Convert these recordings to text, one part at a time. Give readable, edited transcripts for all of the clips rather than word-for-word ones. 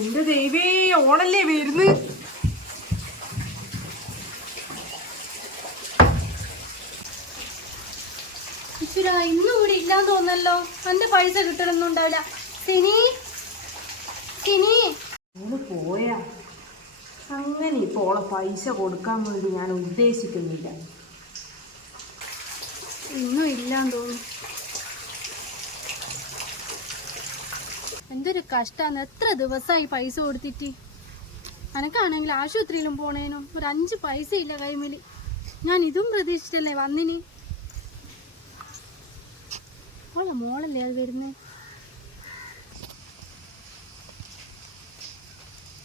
എന്റെ ദൈവേ, ഓണല്ലേ വരുന്ന്. ഇന്നും ഇവിടെ ഇല്ലാന്ന് തോന്നല്ലോ. എന്റെ പൈസ കിട്ടണമെന്നും ഉണ്ടാവില്ല. സിനി സിനി ഒന്ന് പോയാ. അങ്ങനെ ഇപ്പൊ ഓളെ പൈസ കൊടുക്കാൻ വേണ്ടി ഞാൻ ഉദ്ദേശിക്കുന്നില്ല. ഇന്നും ഇല്ലാന്ന് തോന്നുന്നു. എന്തൊരു കഷ്ടാന്ന്. എത്ര ദിവസമായി പൈസ കൊടുത്തിട്ട്. എനക്കാണെങ്കിൽ ആശുപത്രിയിലും പോണേനും ഒരു 5 പൈസ ഇല്ല കൈമില്. ഞാൻ ഇതും പ്രതീക്ഷിച്ചല്ലേ വന്നിന്. ഓളെ മോളല്ലേ അത് വരുന്നേ.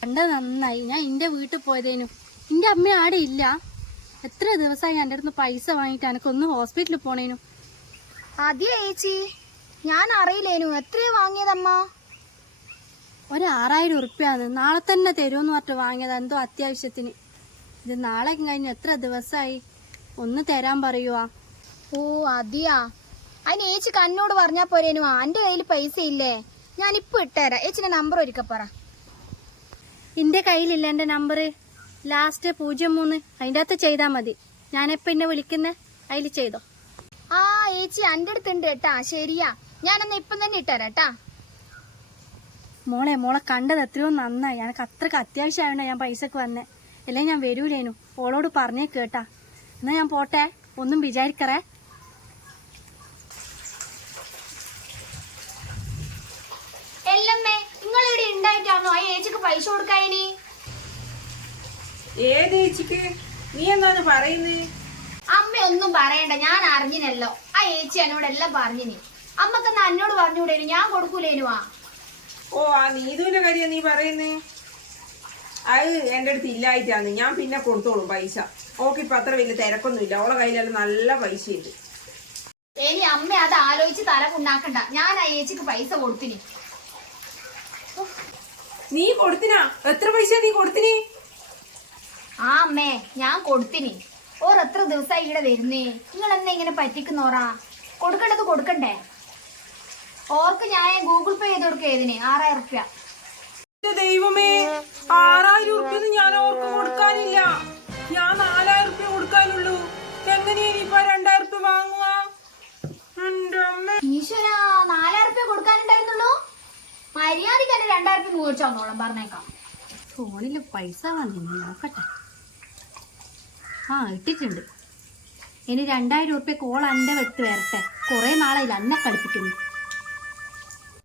കണ്ട നന്നായി. ഞാൻ എന്റെ വീട്ടിൽ പോയതേനു. എന്റെ അമ്മ ആടെ ഇല്ല. എത്ര ദിവസമായി എൻ്റെ അടുത്ത് പൈസ വാങ്ങിയിട്ട് എനക്കൊന്ന് ഹോസ്പിറ്റലിൽ പോണേനു. അതെയോ ചേച്ചി, ഞാൻ അറിയില്ലേനു. എത്രയാ വാങ്ങിയതമ്മ? ഒരു 6000 ഉറുപ്പ്യാന്ന്. നാളെ തന്നെ തരുമെന്ന് പറഞ്ഞിട്ട് വാങ്ങിയത്, എന്തോ അത്യാവശ്യത്തിന്. ഇത് നാളെ കഴിഞ്ഞ് എത്ര ദിവസമായി. ഒന്ന് തരാൻ പറയുവാ. ഓ അതെയാ. അതിന് ചേച്ചി കന്നോട് പറഞ്ഞാ പോരേനു. എന്റെ കയ്യിൽ പൈസ ഇല്ലേ? ഞാനിപ്പോ ഇട്ടുതരാം. ചേച്ചിന്റെ നമ്പർ ഒരിക്കൽ പറ. എന്റെ കയ്യിലില്ല എന്റെ നമ്പർ. ലാസ്റ്റ് 03. അതിൻ്റെ അകത്ത് ചെയ്താൽ മതി. ഞാനെപ്പോ എന്നെ വിളിക്കുന്നേ അതിൽ ചെയ്തോ. ആ ചേച്ചി എന്റെ അടുത്തുണ്ട് കേട്ടാ. ശരിയാ, ഞാനെന്നാ ഇപ്പം തന്നെ ഇട്ടുതരാം കേട്ടാ. മോളെ കണ്ടത് എത്രയോ നന്നായി. എനിക്ക് അത്രക്ക് അത്യാവശ്യമായോണ്ടാ ഞാൻ പൈസക്ക് വന്നേ. അല്ലെങ്കിൽ ഞാൻ വരൂലേനു. ഓളോട് പറഞ്ഞേ കേട്ടാ. എന്നാ ഞാൻ പോട്ടെ. ഒന്നും വിചാരിക്കറേ. എല്ലമ്മേ, നിങ്ങൾ ഇവിടെ ഉണ്ടായിട്ടാണോ ആ ചേച്ചിക്ക് പൈസ കൊടുക്കാനി? ഏത് ചേച്ചിക്ക്? നീ എന്താന്ന് പറയുന്നേ? അമ്മ ഒന്നും പറയണ്ട, ഞാൻ അറിഞ്ഞിനല്ലോ. ആ ചേച്ചി എന്നോടെല്ലാം പറഞ്ഞിനി. അമ്മക്കെന്നാ എന്നോട് പറഞ്ഞുകൂടേനു, ഞാൻ കൊടുക്കൂലേനുവാ. ഓ, ആ നീതുവിന്റെ കാര്യം നീ പറയുന്നേ? അത് എന്റെ അടുത്ത് ഇല്ലായിട്ടാണ്. ഞാൻ പിന്നെ കൊടുത്തോളും പൈസ. ഓക്കെ, ഇപ്പൊ അത്ര വലിയ തിരക്കൊന്നുമില്ല. ഓളെ കയ്യിലെല്ലാം നല്ല പൈസയുണ്ട്. ഇനി അമ്മ അത് ആലോചിച്ച് തല ഉണ്ടാക്കണ്ട. ഞാൻ ആ ചേച്ചിക്ക് പൈസ കൊടുത്തിനി. നീ കൊടുത്തിനാ? എത്ര പൈസ നീ കൊടുത്തിനി? ആ അമ്മേ, ഞാൻ കൊടുത്തിനി. ഓർ എത്ര ദിവസമായി ഇവിടെ വരുന്നേ. നിങ്ങൾ എന്നെ ഇങ്ങനെ പറ്റിക്കുന്നോറാ? കൊടുക്കേണ്ടത് കൊടുക്കണ്ടേ? ഓർക്ക് ഞാൻ ഗൂഗിൾ പേ ചെയ്ത് കൊടുക്കേതിന് 6000 ഉറുപ്പ്യ. ദൈവമേ, 6000 ഉറുപ്പ്യൊന്നും ഞാൻ ഓർക്ക് കൊടുക്കാനില്ല. ഞാൻ 4000 ഉറുപ്പ്യ കൊടുക്കാനുള്ളൂ. എങ്ങനെയാ ഇപ്പൊ 2000 ഉറുപ്പ്യ വാങ്ങുക? ഈശ്വര, 4000 ഉറുപ്പ്യ കൊടുക്കാനുണ്ടായിരുന്നുള്ളൂ. മര്യാദക്ക് എന്നെ 2000 ഉറുപ്പ്യ മേടിച്ചു തന്നോളാം, പറഞ്ഞേക്കാം. ഫോണില് പൈസ വന്നില്ല, നോക്കട്ടെ. ആ, ഇട്ടിട്ടുണ്ട്. ഇനി 2000 ഉറുപ്പ്യ കോൾ എൻ്റെ വെട്ട് വരട്ടെ. കുറെ നാളായില്ല എന്നെ കളിപ്പിക്കുന്നു.